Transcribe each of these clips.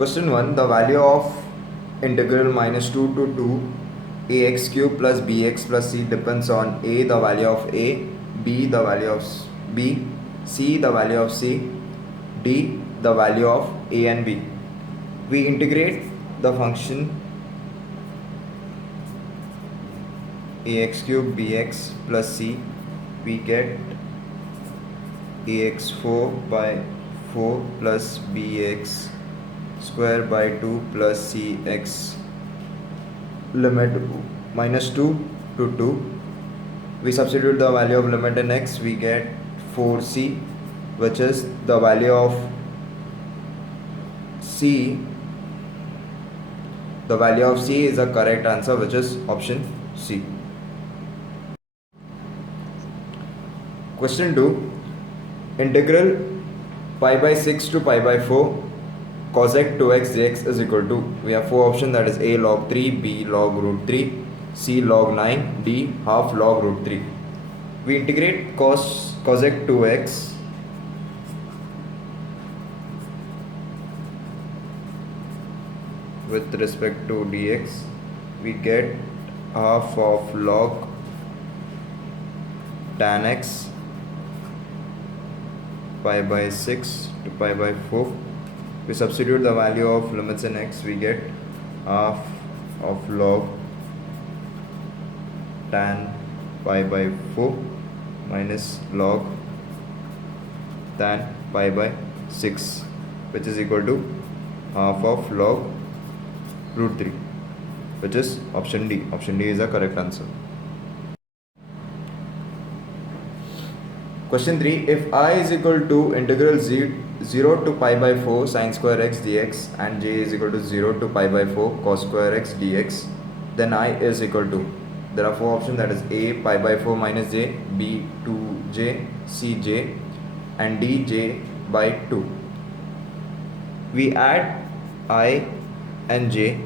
Question 1. The value of integral minus 2 to 2 ax cube plus bx plus c depends on a, the value of a, b, the value of b, c, the value of c, d, the value of a and b. We integrate the function ax cube bx plus c. We get ax4 by 4 plus bx square by 2 plus cx, limit minus 2 to 2. We substitute the value of limit in x, we get 4c, which is the value of c. The value of c is the correct answer, which is option C. Question 2. Integral pi by 6 to pi by 4 cosec 2x dx is equal to, we have four options, that is a log 3, b log root 3, c log 9, d half log root 3. We integrate cosec 2x with respect to dx. We get half of log tan x pi by 6 to pi by 4. We substitute the value of limits in x, we get half of log tan pi by 4 minus log tan pi by 6, which is equal to half of log root 3, which is option D. Option D is the correct answer. Question 3. If I is equal to integral 0 to pi by 4 sin square x dx and j is equal to 0 to pi by 4 cos square x dx, then I is equal to, there are four options, that is a pi by 4 minus j, b 2j, c j, and d j by 2. We add I and j,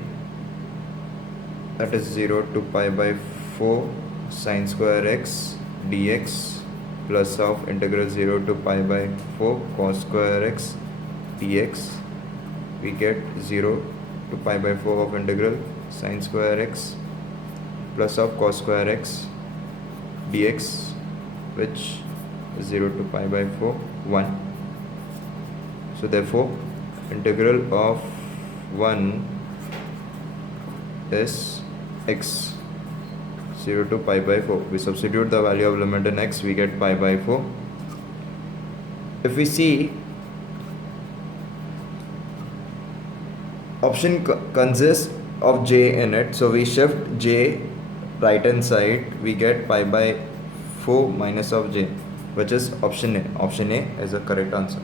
that is 0 to pi by 4 sin square x dx plus of integral 0 to pi by 4 cos square x dx. We get 0 to pi by 4 of integral sin square x plus of cos square x dx, which is 0 to pi by 4 1. So therefore integral of 1 is x 0 to pi by 4. We substitute the value of limit in x, we get pi by 4. If we see, option consists of j in it, so we shift j right hand side, we get pi by 4 minus of j, which is option A. Option A is the correct answer.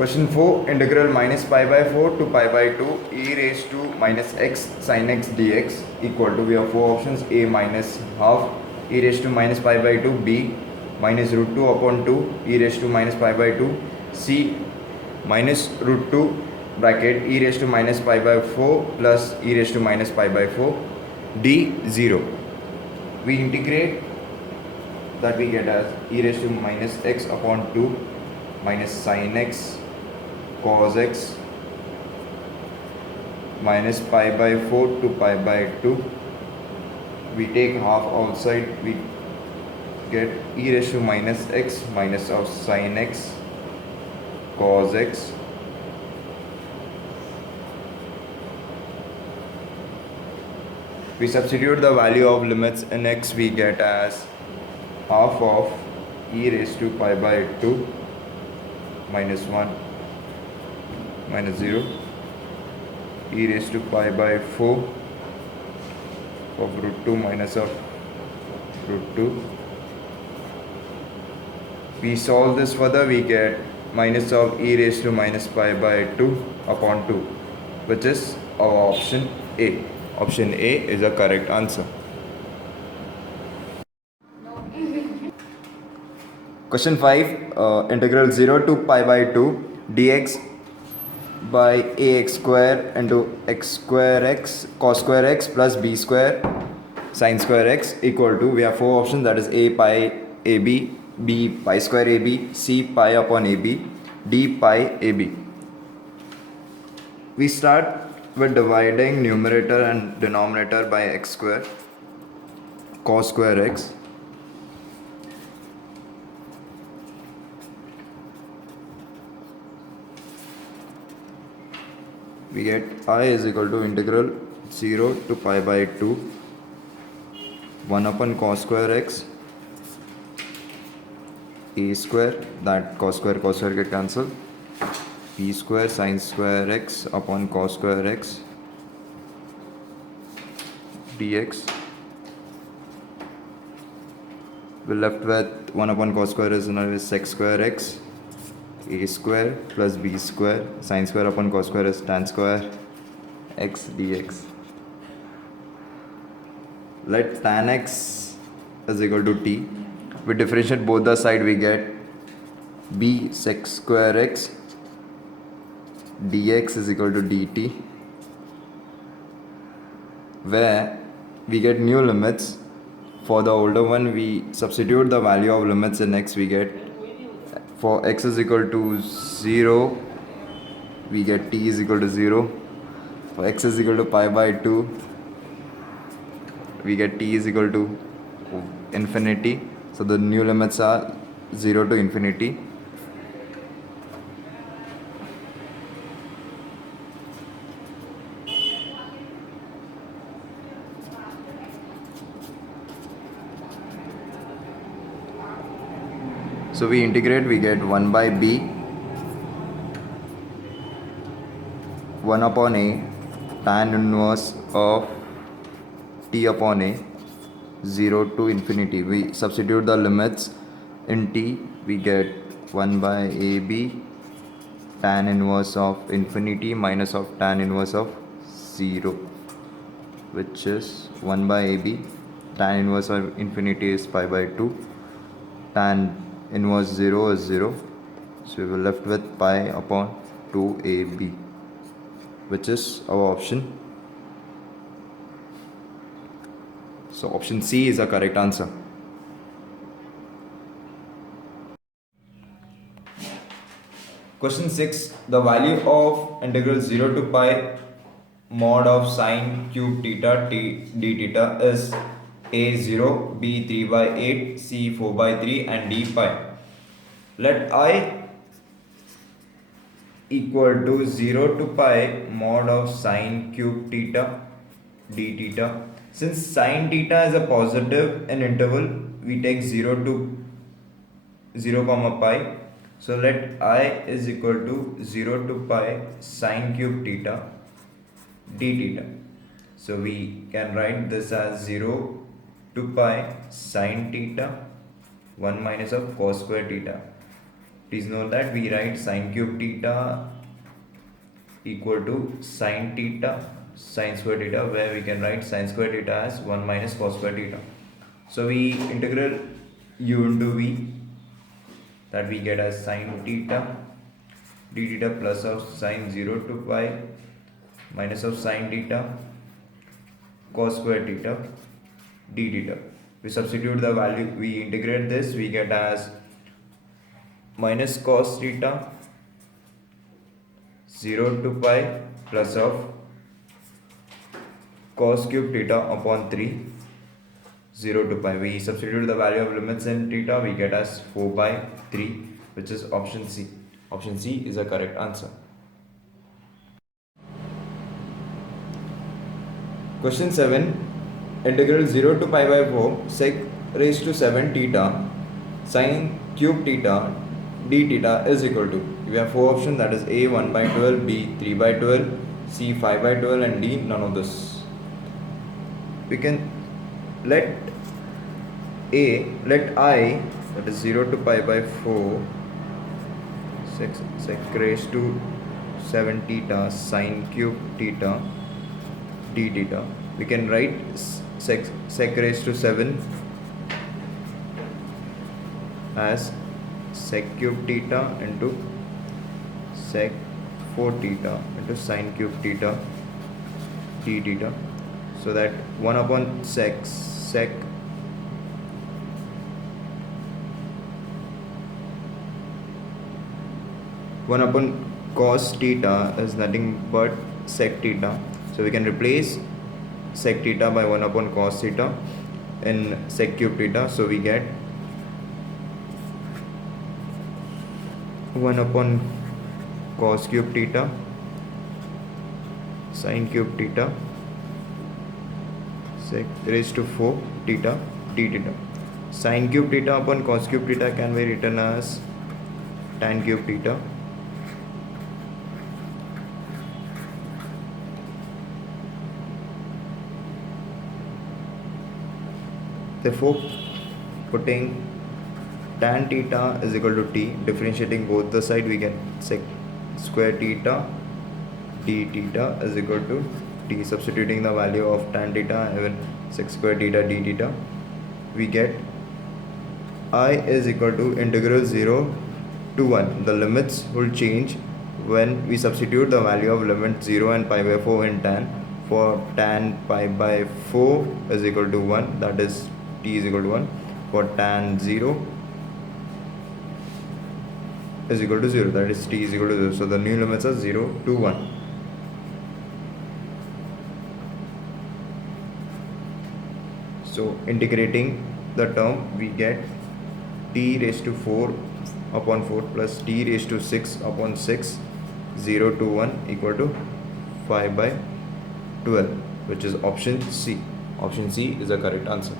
Question 4. Integral minus pi by 4 to pi by 2 e raised to minus x sin x dx equal to, we have four options, a minus half e raised to minus pi by 2, b minus root 2 upon 2 e raised to minus pi by 2, c minus root 2 bracket e raised to minus pi by 4 plus e raised to minus pi by 4, d 0. We integrate, that we get as e raised to minus x upon 2 minus sin x cos x minus pi by 4 to pi by 2. We take half outside, we get e raised to minus x minus of sin x cos x we substitute the value of limits in x, we get as half of e raised to pi by 2 minus 1 minus 0 e raised to pi by 4 of root 2 minus of root 2. We solve this further, we get minus of e raised to minus pi by 2 upon 2, which is our option A. Option A is the correct answer. Question 5. Integral 0 to pi by 2 dx by ax square into x square x cos square x plus b square sin square x equal to, we have four options, that is a pi ab, b pi square ab, c pi upon ab. d pi ab. We start with dividing numerator and denominator by x square, cos square x. We get I is equal to integral 0 to pi by 2 1 upon cos square x a square, that cos square get cancelled, b square sin square x upon cos square x dx. We're left with 1 upon cos square is sec square x a square plus b square sin square upon cos square is tan square x dx. Let tan x is equal to t. We differentiate both the side, we get b sec square x dx is equal to dt, where we get new limits. For the older one, we substitute the value of limits in x. We get, for x is equal to 0, we get t is equal to 0. For x is equal to pi by 2, we get t is equal to infinity. So the new limits are 0 to infinity. So we integrate, we get 1 by b 1 upon a tan inverse of t upon a 0 to infinity. We substitute the limits in t, we get 1 by ab tan inverse of infinity minus of tan inverse of 0, which is 1 by ab tan inverse of infinity is pi by 2, tan inverse 0 is 0, so we were left with pi upon 2ab, which is our option. So option C is the correct answer. Question 6. The value of integral 0 to pi mod of sine cube theta t d theta is a 0, b 3 by 8, c 4 by 3 and d pi. Let I equal to 0 to pi mod of sine cube theta d theta. Since sine theta is a positive in interval, we take 0 to 0 comma pi. So let I is equal to 0 to pi sine cube theta d theta. So we can write this as 0 to pi sine theta 1 minus of cos square theta. Please note that we write sine cube theta equal to sine theta sine square theta, where we can write sine square theta as 1 minus cos square theta. So we integral u into v, that we get as sine theta d theta plus of sine 0 to pi minus of sine theta cos square theta d theta. We substitute the value, we integrate this, we get as minus cos theta 0 to pi plus of cos cube theta upon 3 0 to pi. We substitute the value of limits in theta, we get as 4 by 3, which is option C. Option C is the correct answer. Question 7. Integral 0 to pi by 4 sec raised to 7 theta sine cube theta d theta is equal to, we have 4 options, that is A 1 by 12, B 3 by 12, C 5 by 12 and D none of this. We can let I, that is 0 to pi by 4 sec raised to 7 theta sine cube theta d theta. We can write sec raised to 7 as sec cube theta into sec 4 theta into sine cube theta d theta, so that 1 upon sec 1 upon cos theta is nothing but sec theta. So we can replace sec theta by 1 upon cos theta in sec cube theta. So we get 1 upon cos cube theta sin cube theta sec raised to 4 theta d theta. Sin cube theta upon cos cube theta can be written as tan cube theta. Therefore, putting tan theta is equal to t, differentiating both the side, we get sec square theta d theta is equal to t. Substituting the value of tan theta, even sec square theta d theta, we get I is equal to integral 0 to 1. The limits will change when we substitute the value of limit 0 and pi by 4 in tan. For tan pi by 4 is equal to 1, that is t is equal to 1. For tan 0 is equal to 0, that is t is equal to 0. So the new limits are 0 to 1. So integrating the term, we get t raised to 4 upon 4 plus t raised to 6 upon 6, 0 to 1 equal to 5 by 12, which is option C. Option C is the correct answer.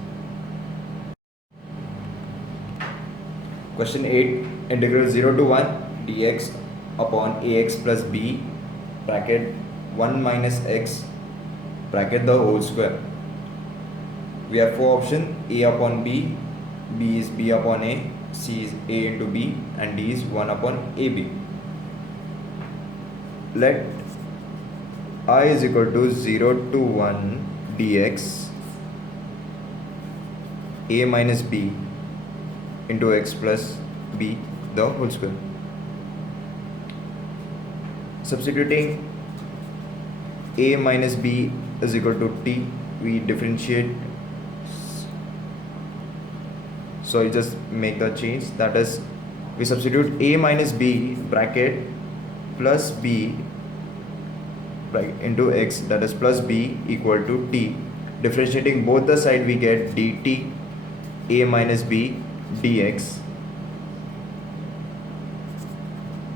Question 8. Integral 0 to 1 dx upon ax plus b bracket 1 minus x bracket the whole square. We have 4 options: a upon b, b is b upon a, c is a into b, and d is 1 upon ab. Let I is equal to 0 to 1 dx a minus b into x plus b the whole square. Substituting a minus b is equal to t, we differentiate. So you just make the change, that is we substitute a minus b bracket plus b into x, that is plus b equal to t. Differentiating both the side, we get dt a minus b dx.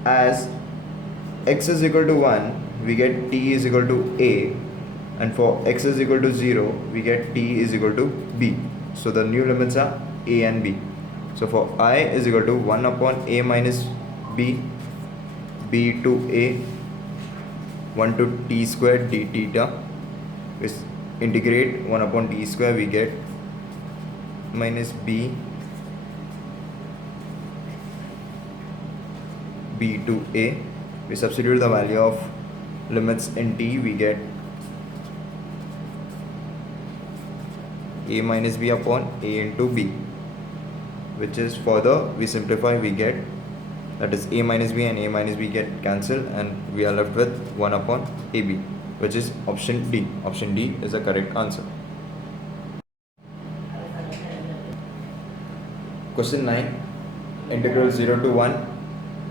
As x is equal to 1, we get t is equal to a, and for x is equal to 0, we get t is equal to b. So the new limits are a and b. So for I is equal to 1 upon a minus b, b to a, 1 to t squared d theta. We integrate 1 upon t square, we get minus b to a. We substitute the value of limits in t, we get a minus b upon a into b, which is further we simplify, we get, that is a minus b and a minus b get cancelled, and we are left with 1 upon ab, which is option D. Option D is the correct answer. Question 9. Integral 0 to 1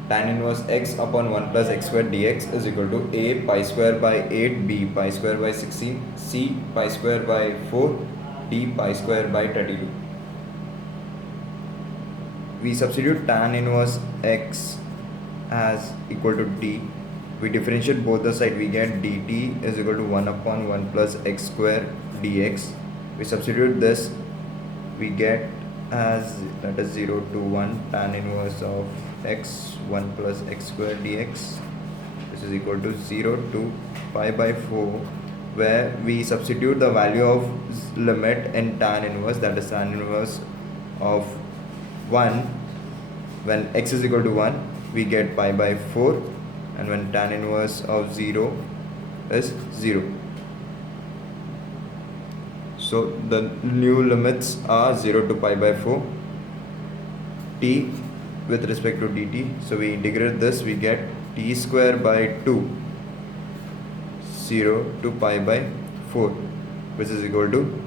tan inverse x upon 1 plus x squared dx is equal to a pi square by 8, b pi square by 16, c pi square by 4, d pi square by 32. We substitute tan inverse x as equal to d. We differentiate both the side, we get dt is equal to 1 upon 1 plus x square dx. We substitute this, we get as, that is 0 to 1 tan inverse of x 1 plus x square dx. This is equal to 0 to pi by 4, where we substitute the value of limit in tan inverse, that is tan inverse of 1. When x is equal to 1, we get pi by 4, and when tan inverse of 0 is 0. So the new limits are 0 to pi by 4, t with respect to dt. So we integrate this, we get t square by 2, 0 to pi by 4, which is equal to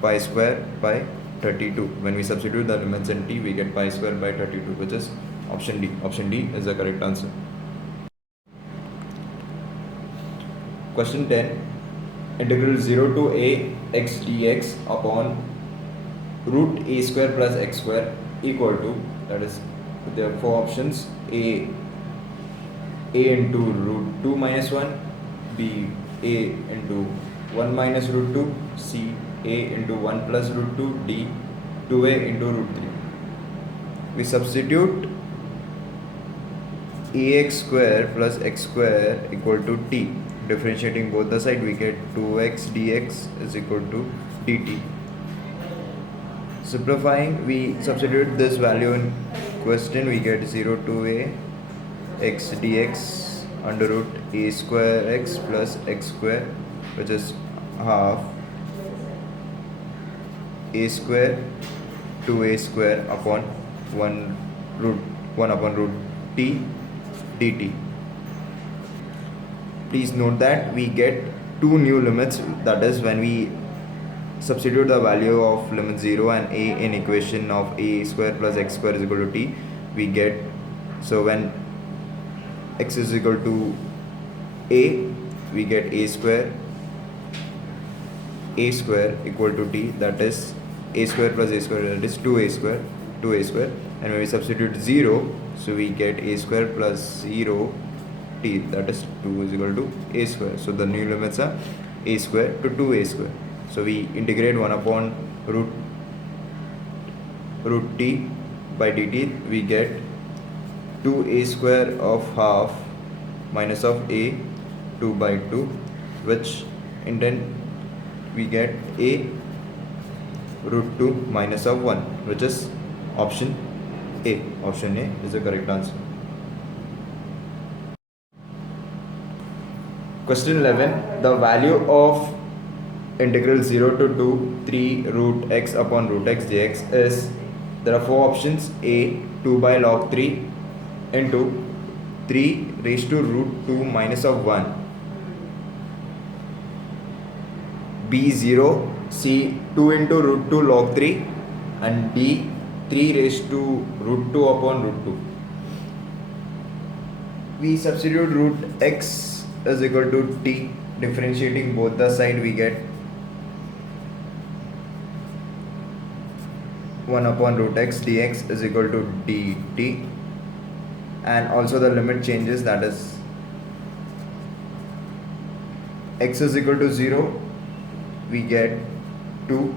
pi square by 32. When we substitute the limits in t, we get pi square by 32, which is Option D. Option D is the correct answer. Question 10. Integral 0 to a x dx upon root a square plus x square equal to, that is, there are four options: a into root 2 minus 1, b a into 1 minus root 2, c a into 1 plus root 2, d 2a into root 3. We substitute ax square plus x square equal to t. Differentiating both the side, we get 2x dx is equal to dt. Simplifying, we substitute this value in question, we get 0 to a x dx under root a square x plus x square, which is half a square to a square upon 1 upon root t dt. Please note that we get two new limits, that is, when we substitute the value of limit 0 and a in equation of a square plus x square is equal to t, we get, so when x is equal to a, we get a square equal to t, that is a square plus a square, that is 2a square, and when we substitute 0, so we get a square plus 0 t, that is 2 is equal to a square. So the new limits are a square to 2a square. So we integrate 1 upon root t by dt, we get 2a square of half minus of a 2 by 2, which in turn we get a root 2 minus of 1, which is option A. Option A is the correct answer. Question 11. The value of integral 0 to 2 3 root x upon root x dx is, there are four options: a 2 by log 3 into 3 raised to root 2 minus of 1, b 0, c 2 into root 2 log 3, and d 3 raised to root 2 upon root 2. We substitute root x is equal to t. Differentiating both the side, we get 1 upon root x dx is equal to dt, and also the limit changes, that is x is equal to 0, we get 2,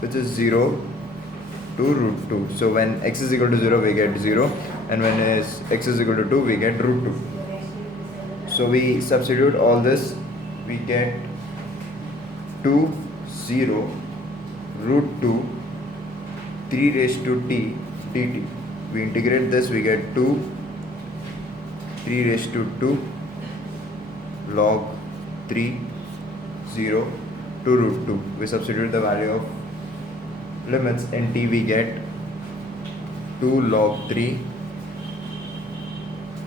which is 0 to root 2. So when x is equal to 0, we get 0, and when x is equal to 2, we get root 2. So we substitute all this, we get 2 0 root 2 3 raised to t dt. We integrate this, we get 2 3 raised to 2 log 3 0 to root 2. We substitute the value of limits in t, we get 2 log 3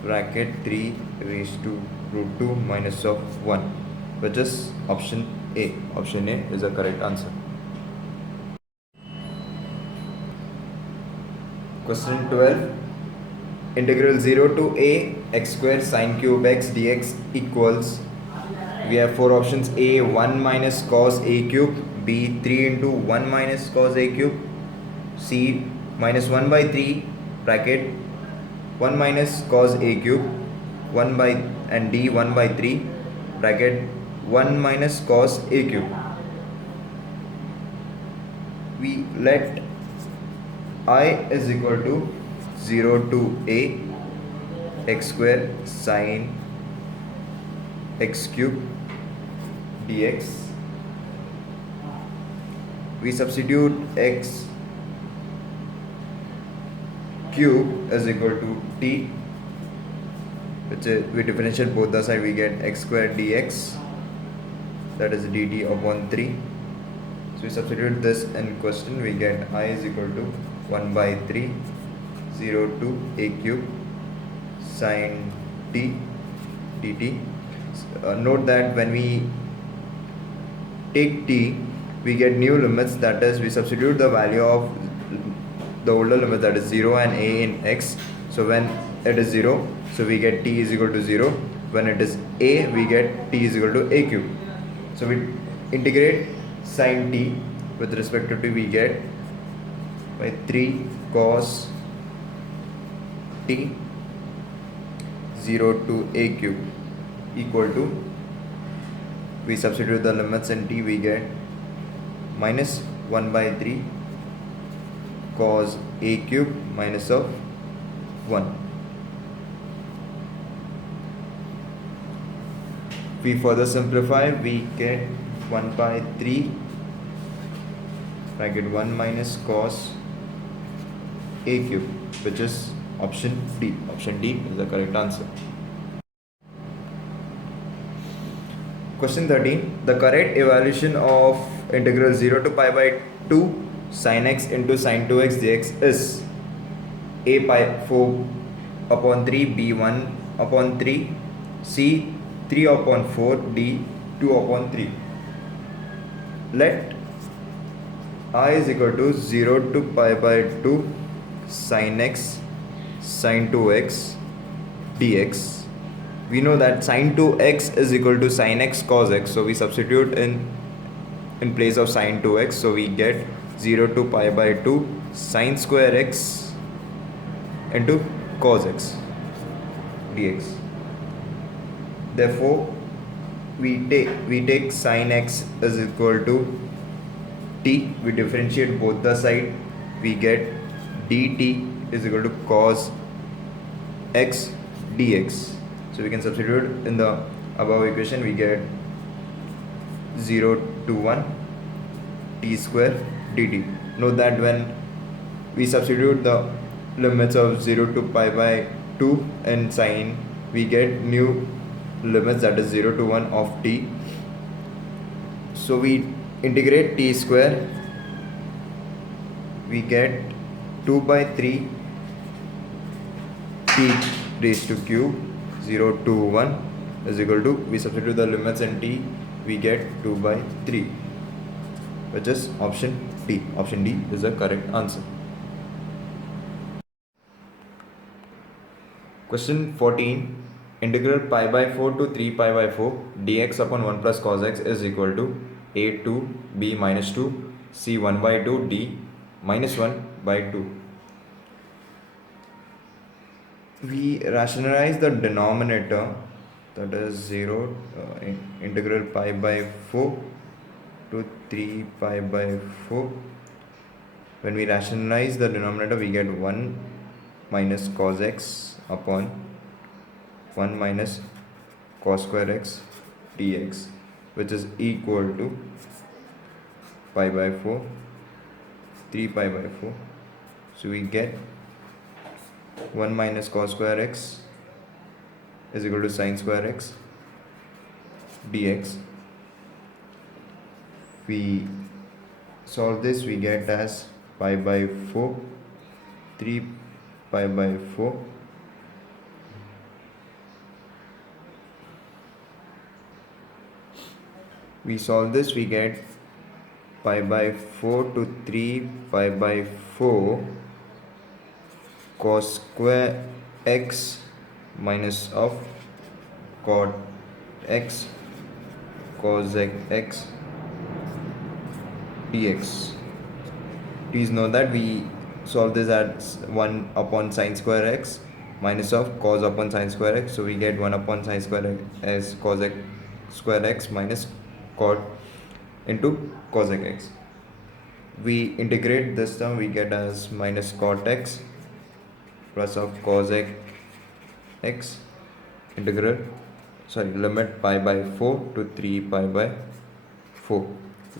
bracket 3 raised to root 2 minus of 1, which is option A. Option A is the correct answer. Question 12. Integral 0 to a x square sine cube x dx equals, we have four options: a 1 minus cos a cube, b 3 into 1 minus cos a cube, c minus 1 by 3 bracket 1 minus cos a cube 1 by, and d 1 by 3 bracket 1 minus cos a cube. We let I is equal to 0 to a x square sine x cube dx. We substitute x cube is equal to t, which is, we differentiate both the side, we get x square dx, that is dt upon 3. So we substitute this in question, we get I is equal to 1 by 3 0 to a cube sine t dt. Note that when we take t, we get new limits, that is we substitute the value of the older limit, that is 0 and a in x. So when it is 0, so we get t is equal to 0. When it is a, we get t is equal to a cube. So we integrate sine t with respect to t, we get by 3 cos t 0 to a cube equal to, we substitute the limits in t, we get minus 1 by 3 cos a cube minus of 1. We further simplify, we get 1 by 3 bracket 1 minus cos a cube, which is option D. Option D is the correct answer. Question 13. The correct evaluation of integral 0 to pi by 2 sin x into sin 2x dx is a pi 4 upon 3, b 1 upon 3, c 3 upon 4, d 2 upon 3. Let I is equal to 0 to pi by 2 sin x sin 2x dx. We know that sin 2x is equal to sin x cos x, so we substitute in place of sin 2x, so we get 0 to pi by 2 sin square x into cos x dx. Therefore we take sin x is equal to t, we differentiate both the side, we get dt is equal to cos x dx. So we can substitute in the above equation, we get 0 to 1 t square dt. Note that when we substitute the limits of 0 to pi by 2 in sine, we get new limits, that is 0 to 1 of t. So we integrate t square, we get 2 by 3 t raised to cube 0 to 1 is equal to, we substitute the limits in t, we get 2 by 3, which is option D. Option D is the correct answer. Question 14. Integral pi by 4 to 3 pi by 4 dx upon 1 plus cos x is equal to a 2, b minus 2, c 1 by 2, d minus 1 by 2. We rationalize the denominator, that is 0 integral pi by 4 to 3 pi by 4. When we rationalize the denominator, we get 1 minus cos x upon 1 minus cos square x dx, which is equal to pi by 4, 3 pi by 4. So we get 1 minus cos square x is equal to sin square x dx. We solve this, we get as pi by 4, 3 pi by 4. We solve this, we get pi by 4 to 3 pi by 4 cos square x minus of cot x cos x dx. Please know that we solve this as 1 upon sin square x minus of cos upon sin square x, so we get 1 upon sin square x as cos x square x minus cot into cos x. We integrate this term, we get as minus cot x plus of cos x integral limit pi by 4 to 3 pi by 4.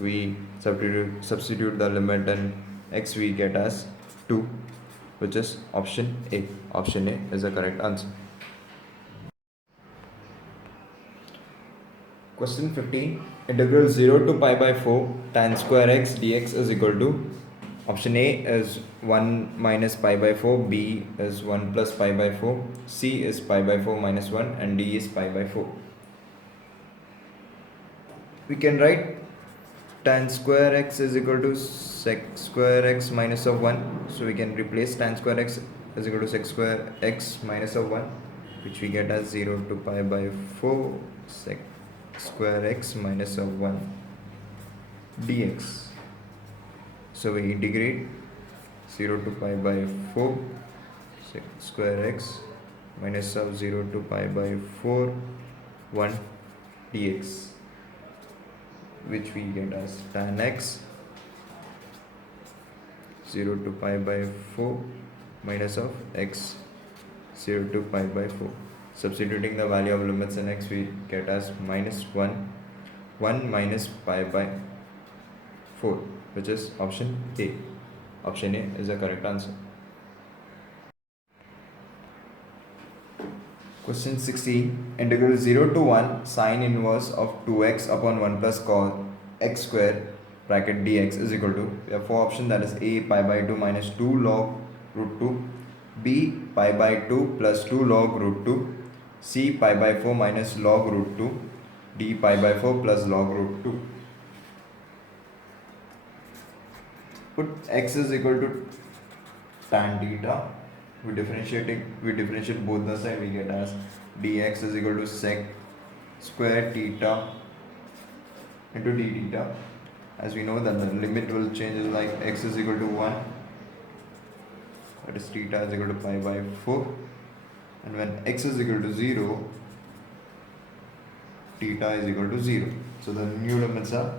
We substitute the limit in x, we get as 2, which is option A. Option A is the correct answer. Question 15. Integral 0 to pi by 4 tan square x dx is equal to, option A is 1 minus pi by 4, B is 1 plus pi by 4, C is pi by 4 minus 1, and D is pi by 4. We can write tan square x is equal to sec square x minus of 1. So we can replace tan square x is equal to sec square x minus of 1, which we get as 0 to pi by 4 sec square x minus of 1 dx. So we integrate 0 to pi by 4 sec square x minus of 0 to pi by 4 1 dx, which we get as tan x 0 to pi by 4 minus of x 0 to pi by 4. Substituting the value of limits in x, we get as minus 1 minus pi by 4, which is option A. Option A is the correct answer. Question 16. Integral 0 to 1 sine inverse of 2x upon 1 plus cos x square bracket dx is equal to, we have four options, that is A pi by 2 minus 2 log root 2, B pi by 2 plus 2 log root 2, C pi by 4 minus log root 2, D pi by 4 plus log root 2. Put x is equal to tan theta. We differentiate both the side, we get as dx is equal to sec square theta into d theta. As we know that the limit will change is like x is equal to 1, that is theta is equal to pi by 4, and when x is equal to 0, theta is equal to 0. So the new limits are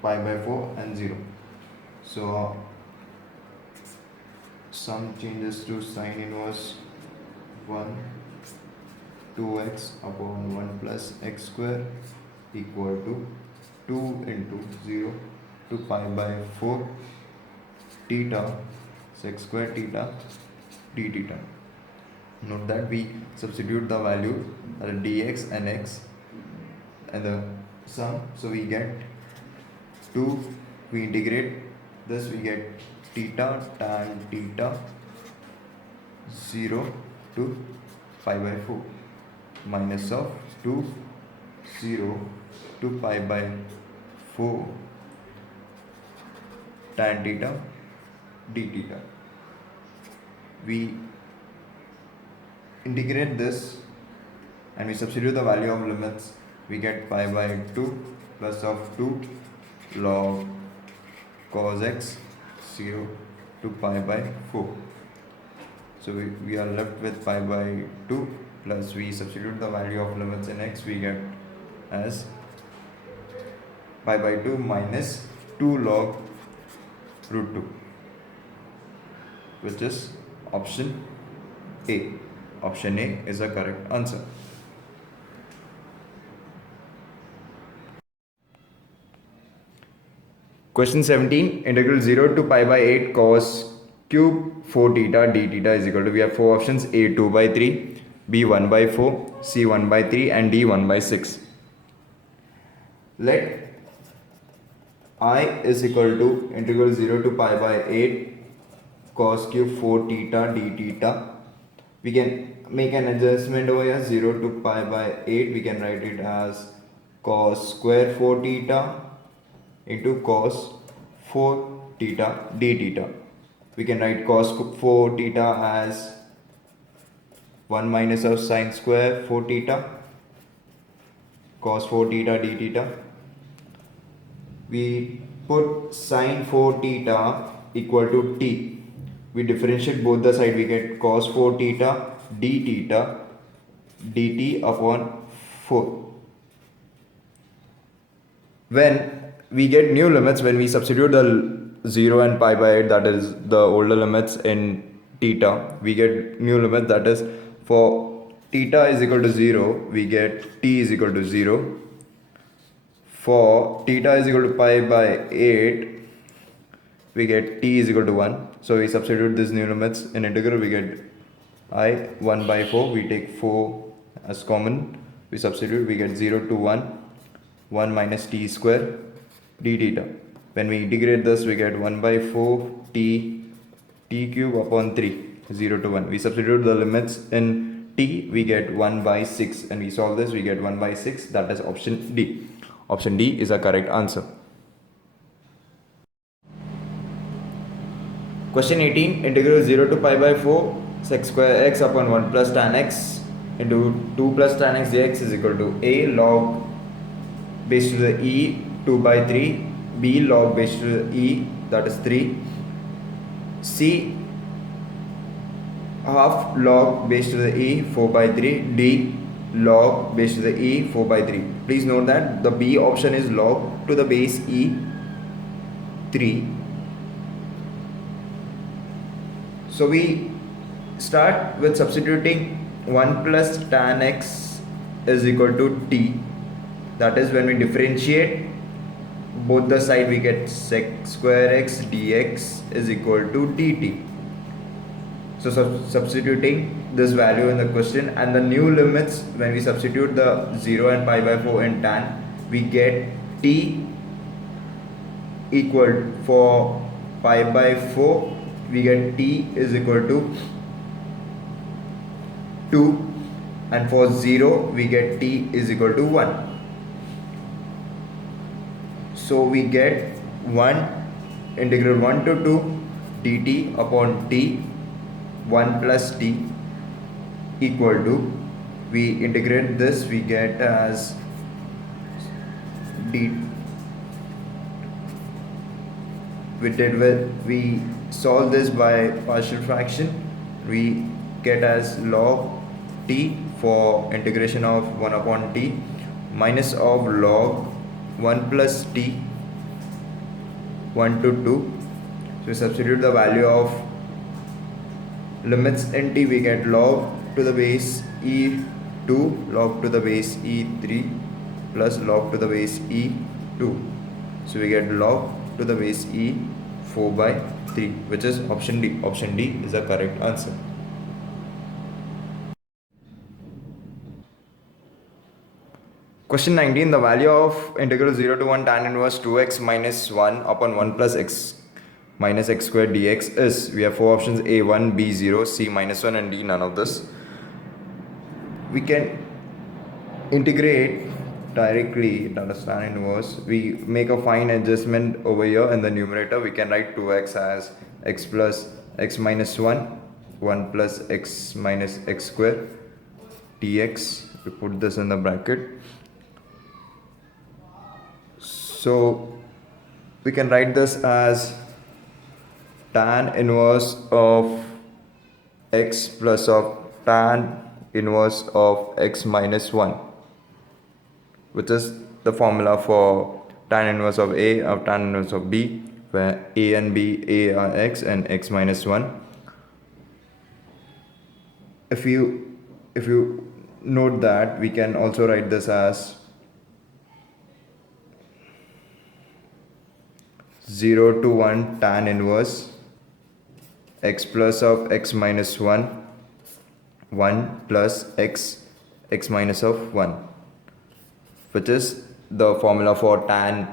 pi by 4 and 0. So sum changes to sine inverse 1 2x upon 1 plus x square equal to 2 into 0 to pi by 4 theta sec square theta d theta. Note that we substitute the value dx and x and the sum, so we get 2, we integrate this, we get theta tan theta 0 to pi by 4 minus of 2 0 to pi by 4 tan theta d theta. We integrate this and we substitute the value of limits, we get pi by 2 plus of 2 log cos x 0 to pi by 4. So we are left with pi by 2 plus we substitute the value of limits in x, we get as pi by 2 minus 2 log root 2, which is option A. Option A is the correct answer. Question 17. Integral 0 to pi by 8 cos cube 4 theta d theta is equal to, we have four options, A 2 by 3, B 1 by 4, C 1 by 3 and D 1 by 6. Let I is equal to integral 0 to pi by 8 cos cube 4 theta d theta. We can make an adjustment over here. 0 to pi by 8, we can write it as cos square 4 theta into cos 4 theta d theta. We can write cos 4 theta as 1 minus of sine square 4 theta cos 4 theta d theta. We put sine 4 theta equal to t. We differentiate both the side, we get cos 4 theta d theta dt upon 4. When we get new limits, when we substitute the 0 and pi by 8, that is the older limits in theta, we get new limit, that is for theta is equal to 0, we get t is equal to 0. For theta is equal to pi by 8, we get t is equal to 1. So we substitute these new limits in integral, we get I 1 by 4, we take 4 as common, we substitute, we get 0 to 1 minus t square d theta. When we integrate this, we get 1 by 4 t cube upon 3, 0 to 1. We substitute the limits in t, we get 1 by 6, and we solve this, we get 1 by 6, that is option D. Option D is the correct answer. Question 18, integral 0 to pi by 4 sec square x upon 1 plus tan x into 2 plus tan x dx is equal to a log base to the e 2 by 3, b log base to the e, that is 3, c half log base to the e 4 by 3, d log base to the e 4 by 3. Please note that the b option is log to the base e 3. So we start with substituting 1 plus tan x is equal to t. That is, when we differentiate both the side, we get sec square x dx is equal to dt. So substituting this value in the question, and the new limits, when we substitute the 0 and pi by 4 in tan, we get t equal, for pi by 4 we get t is equal to 2, and for 0 we get t is equal to 1. So we get 1 integral 1 to 2 dt upon t 1 plus t equal to, we integrate this, we get as d, we solve this by partial fraction, we get as log t for integration of 1 upon t minus of log 1 plus t 1 to 2. So we substitute the value of limits in t, we get log to the base e2 log to the base e3 plus log to the base e2. So we get log to the base e4 by 3, which is option D. Option D is the correct answer. Question 19, the value of integral 0 to 1 tan inverse 2x minus 1 upon 1 plus x minus x squared dx is, we have four options, a 1, b 0, c minus 1, and d none of this. We can integrate directly, that is tan inverse. We make a fine adjustment over here in the numerator. We can write 2x as x plus x minus 1, 1 plus x minus x square dx. We put this in the bracket. So we can write this as tan inverse of x plus of tan inverse of x minus 1, which is the formula for tan inverse of a of tan inverse of b, where a and b, a are x and x minus 1. If you note that, we can also write this as 0 to 1 tan inverse x plus of x minus 1, 1 plus x minus of 1, which is the formula for tan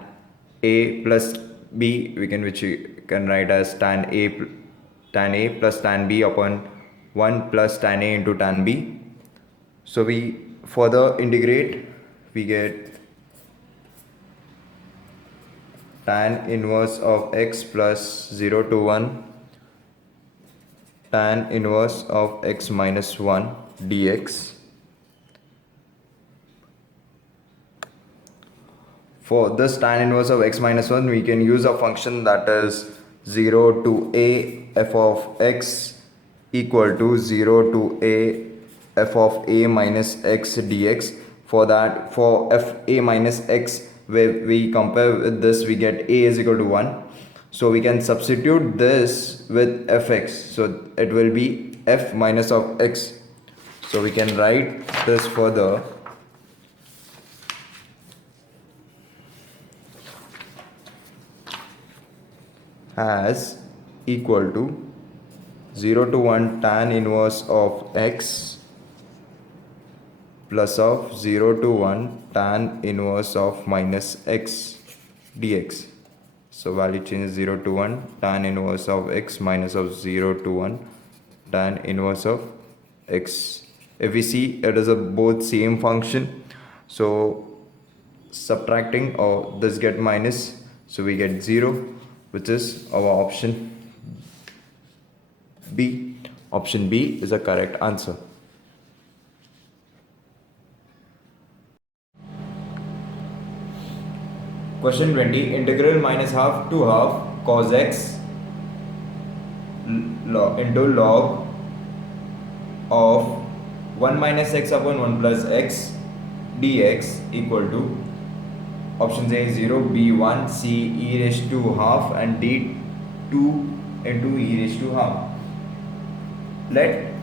a plus b, which we can write as tan a plus tan b upon 1 plus tan a into tan b. So we further integrate, we get tan inverse of x plus 0 to 1 tan inverse of x minus 1 dx. For this tan inverse of x minus 1, we can use a function that is 0 to a f of x equal to 0 to a f of a minus x dx. For that, for f a minus x, where we compare with this, we get a is equal to 1. So we can substitute this with fx. So it will be f minus of x. So we can write this further as equal to 0 to 1 tan inverse of x plus of 0 to 1 tan inverse of minus x dx. So value change is 0 to 1 tan inverse of x minus of 0 to 1 tan inverse of x. If we see, it is a both same function, so subtracting, or this get minus, so we get 0, which is our option B. Option B is the correct answer. Question 20. Integral minus half to half cos x into log of 1 minus x upon 1 plus x dx equal to options A 0, B 1, C e raised to half and D 2 into e raised to half. Let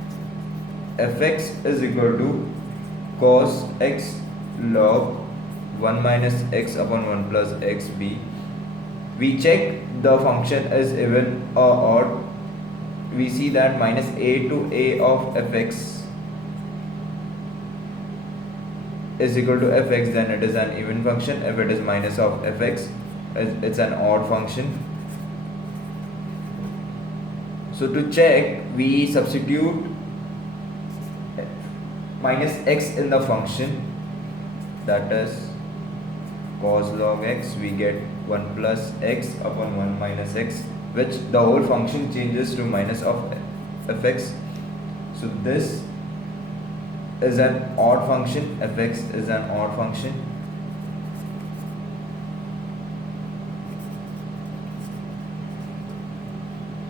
fx is equal to cos x log 1 minus x upon 1 plus x b. We check the function is even or odd. We see that minus a to a of fx is equal to fx, then it is an even function. If it is minus of fx, it's an odd function. So to check, we substitute minus x in the function, that is cos log x. We get 1 plus x upon 1 minus x, which the whole function changes to minus of fx. So this is an odd function, fx is an odd function.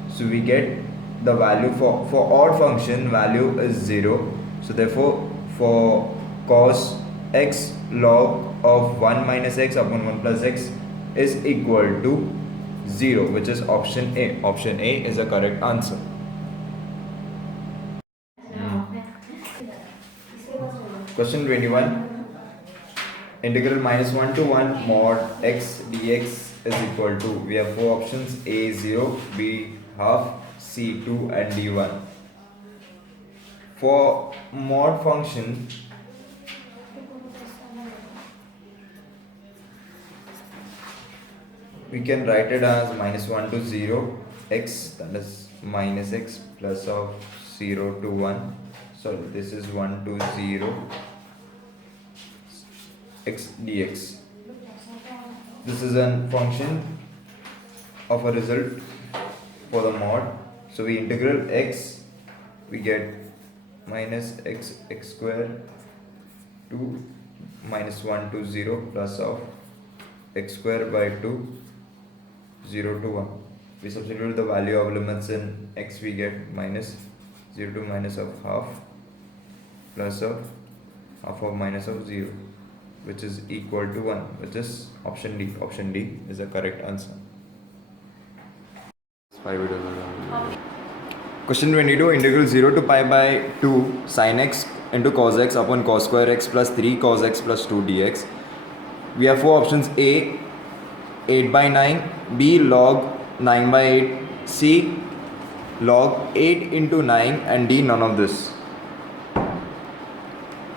So we get the value for odd function, value is 0. So therefore for cos x log of 1 minus x upon 1 plus x is equal to 0, which is option A. Option A is the correct answer. Question 21. Integral minus 1 to 1 mod x dx is equal to, we have four options, A 0, B half, C 2 and D 1. For mod function, we can write it as minus 1 to 0 x, that is minus x, plus of 0 to 1. So this is 1 to 0 x dx. This is a function of a result for the mod. So we integral x, we get minus x square to minus 1 to 0 plus of x square by 2 0 to 1. We substitute the value of limits in x, we get minus 0 to minus of half plus of half of minus of 0, which is equal to 1, which is option D. Option D is the correct answer. Question 22. Integral 0 to pi by 2 sin x into cos x upon cos square x plus 3 cos x plus 2 dx. We have four options: A 8 by 9, B log 9 by 8, C log 8 into 9 and D none of this.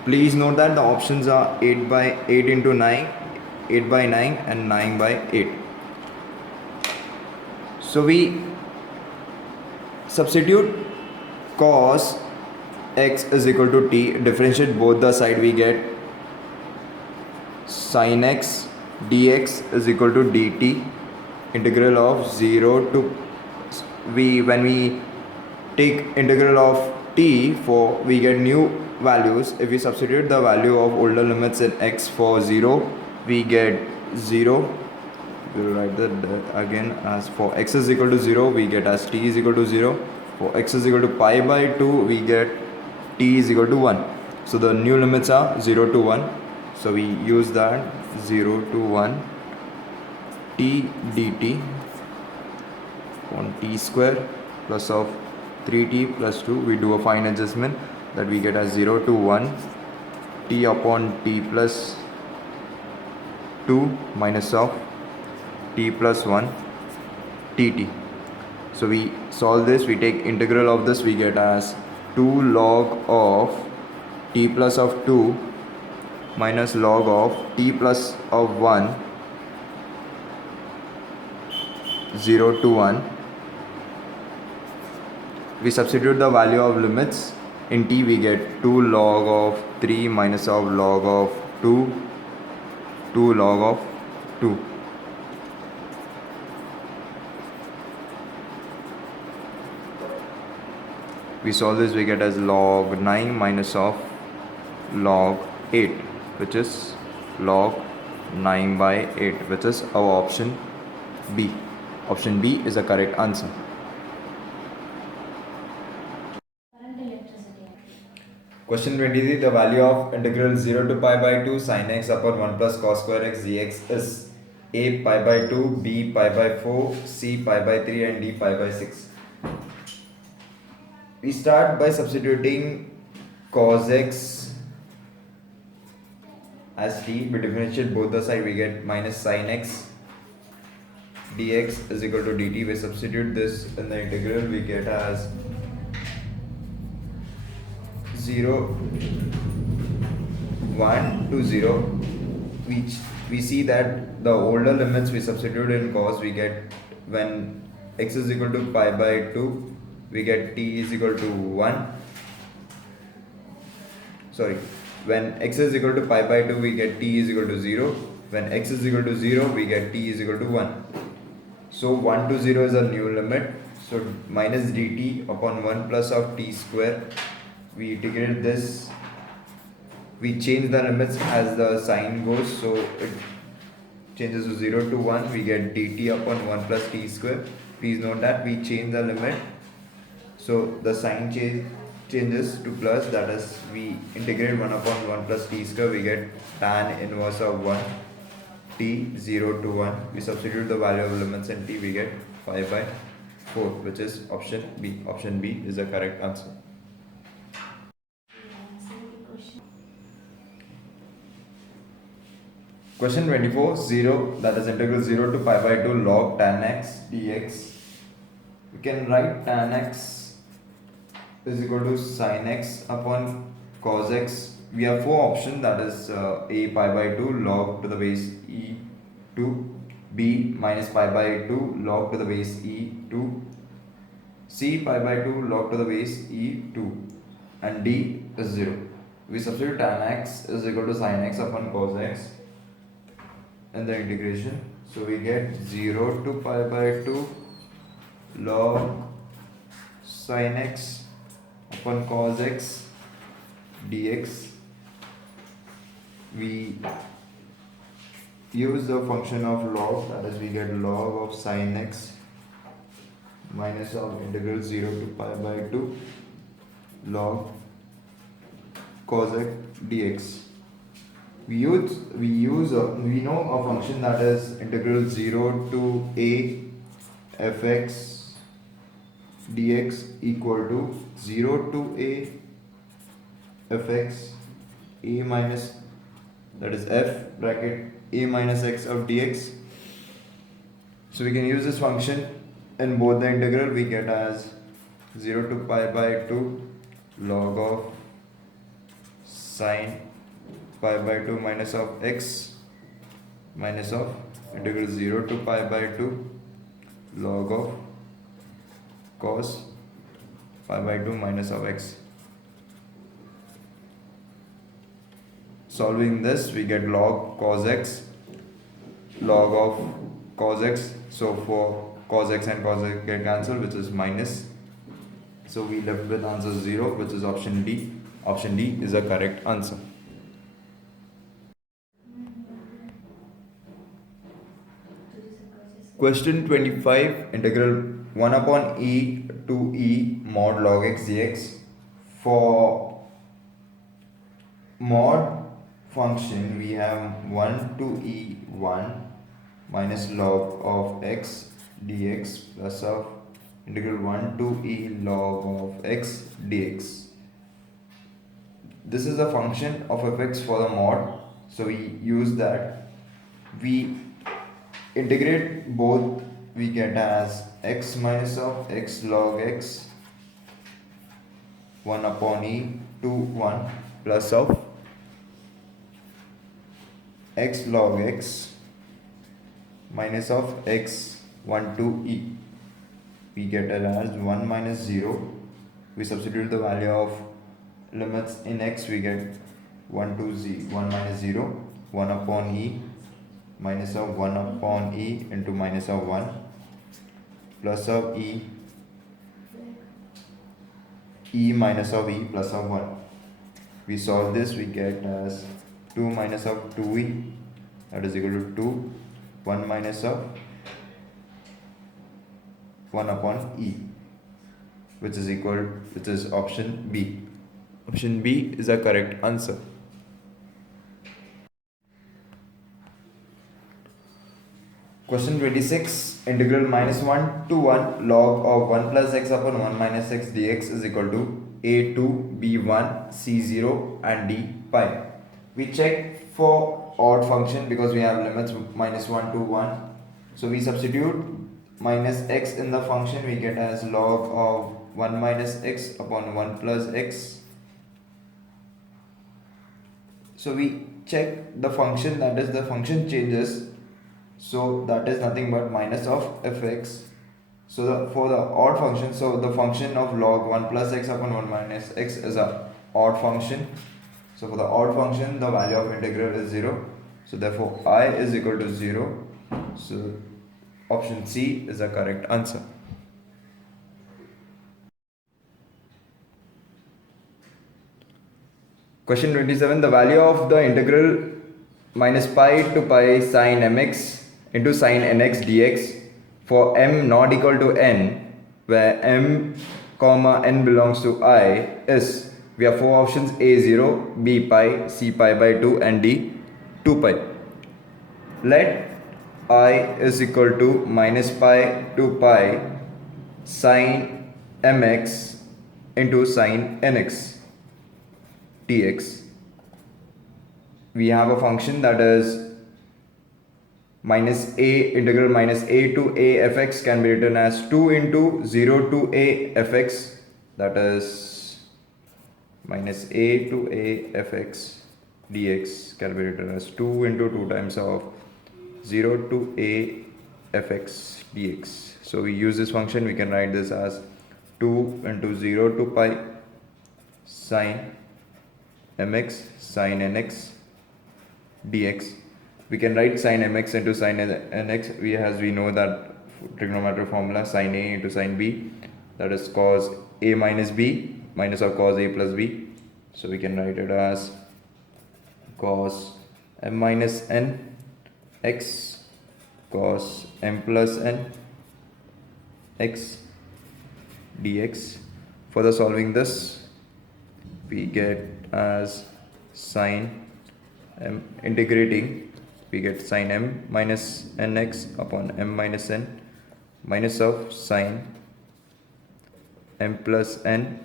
Please note that the options are 8 by 8 into 9, 8 by 9 and 9 by 8. So we substitute cos x is equal to t, differentiate both the side, we get sin x dx is equal to dt, integral of 0 to, when we take integral of t for, we get new values. If we substitute the value of older limits in x for 0, we get 0. We will write that again as for x is equal to 0, we get as t is equal to 0. For x is equal to pi by 2, we get t is equal to 1. So the new limits are 0 to 1. So we use that 0 to 1 t dt on t square plus of 3t plus 2. We do a fine adjustment, that we get as 0 to 1 t upon t plus 2 minus of t plus 1 tt. So we solve this, we take integral of this, we get as 2 log of t plus of 2 minus log of t plus of 1 0 to 1. We substitute the value of limits in t, we get 2 log of 3 minus of log of 2, 2 log of 2. We solve this, we get as log 9 minus of log 8, which is log 9 by 8, which is our option B. Option B is the correct answer. Question 23. The value of integral 0 to pi by 2 sin x upon 1 plus cos square x dx is a pi by 2, b pi by 4, c pi by 3 and d pi by 6. We start by substituting cos x as t. We differentiate both the side, we get minus sin x dx is equal to dt. We substitute this in the integral, we get as 0 1 to 0. We see that the older limits we substitute in cos, we get when x is equal to pi by 2, we get t is equal to 1. When x is equal to pi by 2, we get t is equal to 0. When x is equal to 0, we get t is equal to 1. So 1 to 0 is a new limit. So minus dt upon 1 plus of t square. We integrate this. We change the limits as the sign goes. So it changes to 0 to 1. We get dt upon 1 plus t square. Please note that we change the limit. So the sign changes to plus, that is we integrate 1 upon 1 plus t square, we get tan inverse of 1 t 0 to 1. We substitute the value of limits in t, we get 5 by 4, which is option B. Option B is the correct answer. Question 24. 0, that is integral 0 to pi by 2 log tan x dx. We can write tan x is equal to sin x upon cos x. We have four options, that is a pi by 2 log to the base e2, b minus pi by 2 log to the base e2, c pi by 2 log to the base e2, and d is 0. We substitute tan x is equal to sin x upon cos x in the integration. So we get 0 to pi by 2 log sin x upon cos x dx. We use the function of log, that is we get log of sin x minus of integral 0 to pi by 2 log cos x dx. We know a function, that is integral 0 to a fx dx equal to 0 to a fx a minus, that is f bracket a minus x of dx. So we can use this function in both the integral. We get as 0 to pi by 2 log of sin pi by 2 minus of x minus of integral 0 to pi by 2 log of cos pi by 2 minus of x. Solving this, we get log cos x, log of cos x. So for cos x and cos x get cancelled, which is minus. So we left with answer 0, which is option D. Option D is the correct answer. Question 25. Integral 1 upon e to e mod log x dx. For mod function, we have 1 to e 1 minus log of x dx plus of integral 1 to e log of x dx. This is a function of fx for the mod, so we use that. We integrate both, we get as x minus of x log x 1 upon e to 1 plus of x log x minus of x 1 to e. We get it as 1 minus 0. We substitute the value of limits in x, we get 1 to 1 minus 0, 1 upon e minus of 1 upon e into minus of 1 plus of e e minus of e plus of 1. We solve this, we get as 2 minus of 2e, that is equal to 2, 1 minus of 1 upon e, which is option B. Option B is the correct answer. Question 26. Integral minus 1 to 1 log of 1 plus x upon 1 minus x dx is equal to a2, b1, c0 and d pi. We check for odd function because we have limits minus 1 to 1. So we substitute minus x in the function, we get as log of 1 minus x upon 1 plus x. So we check the function, that is the function changes, so that is nothing but minus of fx. So for the odd function, so the function of log 1 plus x upon 1 minus x is a odd function. So for the odd function, the value of integral is 0. So therefore I is equal to 0. So option C is the correct answer. Question 27. The value of the integral minus pi to pi sine mx into sine nx dx for m not equal to n, where m comma n belongs to I, is, we have four options: a0, b pi, c pi by 2 and d 2 pi. Let I is equal to minus pi to pi sine mx into sine nx dx. We have a function that is minus a, integral minus a to a fx can be written as 2 into 0 to a fx, that is minus a to a fx dx can be written as 2 into 2 times of 0 to a fx dx. So we use this function, we can write this as 2 into 0 to pi sine mx sine nx dx. We can write sine mx into sine nx, as we know that trigonometric formula, sine a into sine b, that is cos a minus b minus of cos a plus b. So we can write it as cos m minus n x cos m plus n x dx. Further solving this, we get as sine m, integrating, we get sine m minus nx upon m minus n minus of sine m plus n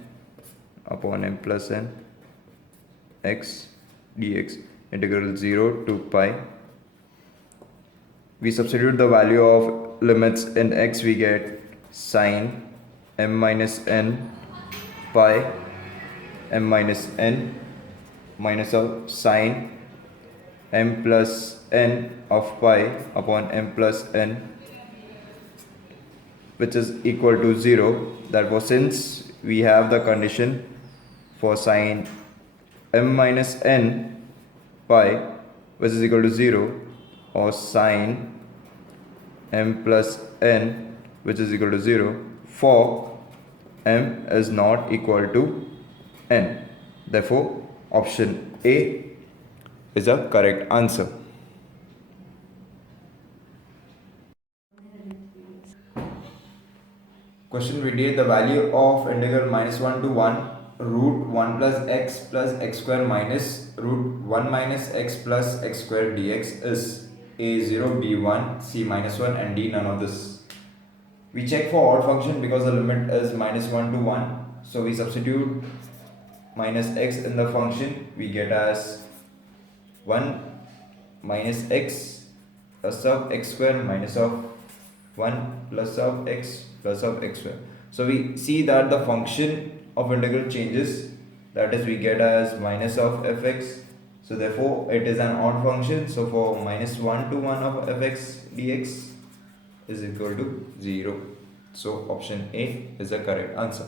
upon m plus n x dx, integral 0 to pi. We substitute the value of limits in x, we get sine m minus n pi m minus n minus of sine m plus n of pi upon m plus n, which is equal to 0. That was, since we have the condition for sine m minus n pi which is equal to 0, or sine m plus n which is equal to 0 for m is not equal to n. Therefore option A is a correct answer. Question 28. The value of integral minus 1 to 1 root 1 plus x square minus root 1 minus x plus x square dx is a0, b1, c minus 1 and d none of this. We check for odd function because the limit is minus 1 to 1. So we substitute minus x in the function, we get as 1 minus x plus of x square minus of 1 plus of x plus of x square. So we see that the function of integral changes, that is we get as minus of fx. So therefore it is an odd function. So for minus 1 to 1 of fx dx is equal to 0. So option A is the correct answer.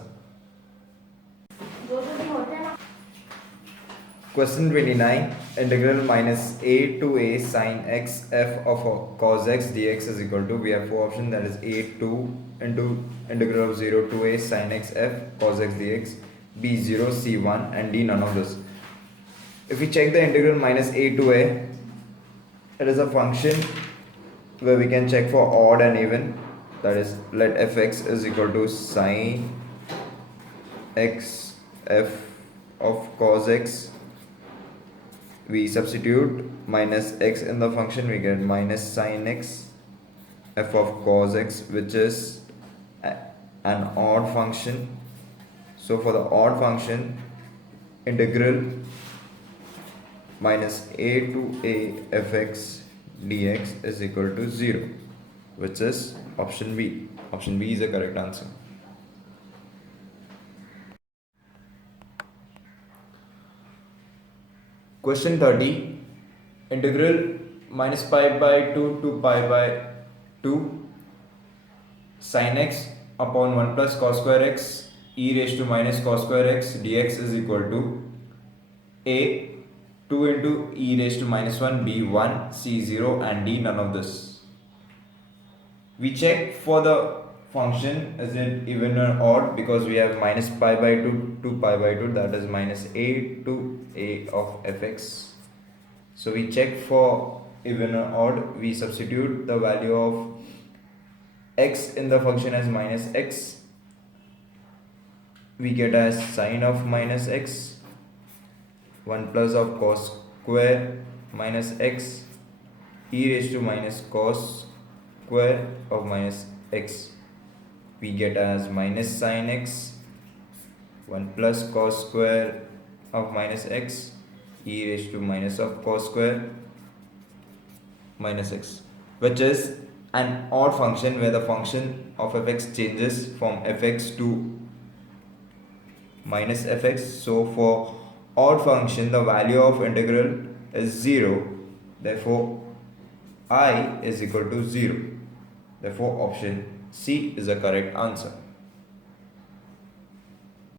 Question 29. Integral minus a to a sine x f of cos x dx is equal to, we have four options, that is a2 into integral of 0 to a sine x f cos x dx, B 0, C 1, and D none of this. If we check the integral minus a to a, it is a function where we can check for odd and even. That is, let fx is equal to sine x f of cos x. We substitute minus x in the function, we get minus sine x f of cos x, which is an odd function. So for the odd function, integral minus a to a fx dx is equal to 0, which is option B. Option B is the correct answer. Question 30. Integral minus pi by 2 to pi by 2 sin x upon 1 plus cos square x e raised to minus cos square x dx is equal to a 2 into e raised to minus 1, b 1, c 0, and d none of this. We check for the function, is it even or odd, because we have minus pi by 2 to pi by 2, that is minus a to a of fx. So we check for even or odd, we substitute the value of x in the function as minus x, we get as sine of minus x, 1 plus of cos square minus x e raised to minus cos square of minus x, we get as minus sine x, 1 plus cos square of minus x e raised to minus of cos square minus x, which is an odd function where the function of fx changes from fx to minus fx. So for odd function, the value of integral is 0, therefore I is equal to 0. Therefore option C is the correct answer.